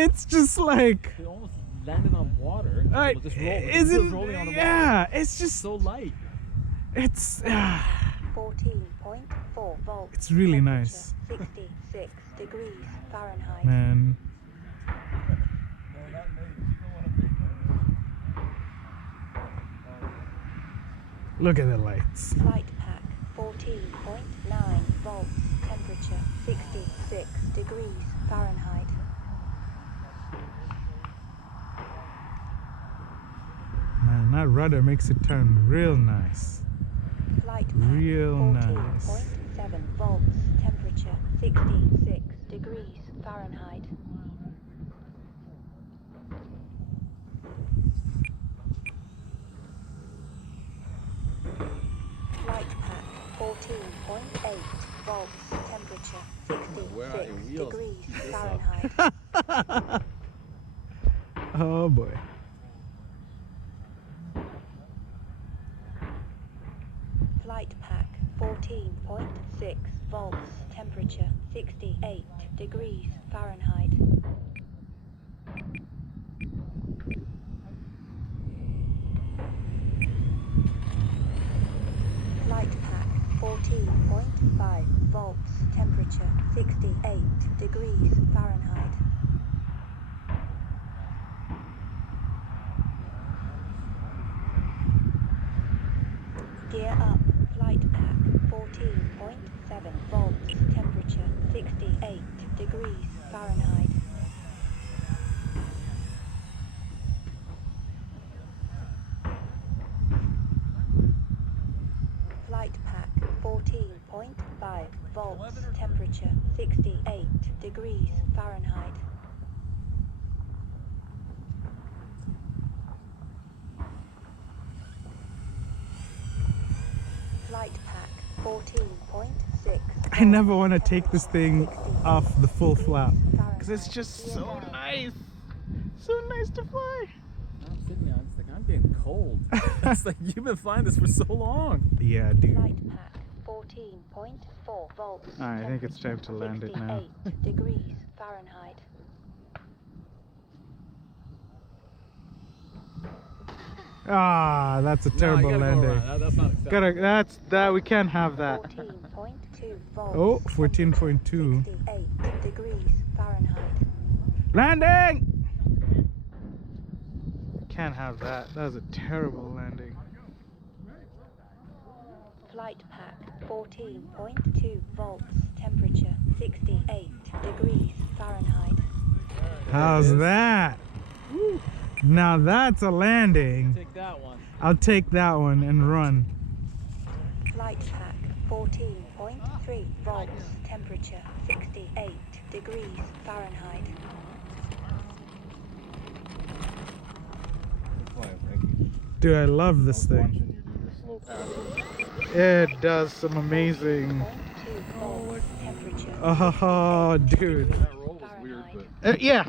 It's just like It almost landed on water. Just rolling on the yeah, water. it's just So light. it's 14.4 volts. it's really nice. 66 degrees Fahrenheit. Man. Look at the lights. Flight pack 14.9 volts. Temperature 66 degrees Fahrenheit. Man, that rudder makes it turn real nice. Flight pack Real nice. 14.7 volts. Temperature 66 degrees Fahrenheit. Flight pack 14.8 volts. Temperature 66 degrees Fahrenheit. Oh boy. Flight pack 14.6 volts. Temperature 68 degrees Fahrenheit. Flight pack 14.5 volts. Temperature 68 degrees Fahrenheit. Gear up. Flight pack 14.7 volts. Temperature 68 degrees Fahrenheit. Flight pack 14.5 volts. Temperature 68 degrees Fahrenheit. Flight pack 14.6. I never want to take this thing off the full flap because it's just so nice. So nice to fly. I'm sitting there, I'm just like, I'm getting cold. It's like, you've been flying this for so long. Yeah, dude. Flight pack 14.4 volts. Alright, I think it's time to land it now. 68 degrees Fahrenheit. Ah, that's a terrible landing. That's not acceptable. That we can't have that. 14.2 volts. Oh, 14.2. 68 degrees Fahrenheit. Landing! Can't have that. That was a terrible landing. Flight pack 14.2 volts. Temperature 68 degrees Fahrenheit. How's that? Now that's a landing. Take that one. I'll take that one and run. Flight pack 14.3 volts. Temperature 68 degrees Fahrenheit. Dude, I love this thing. It does some amazing. 14.2 volts. Temperature Oh, dude. That roll was weird, but Yeah.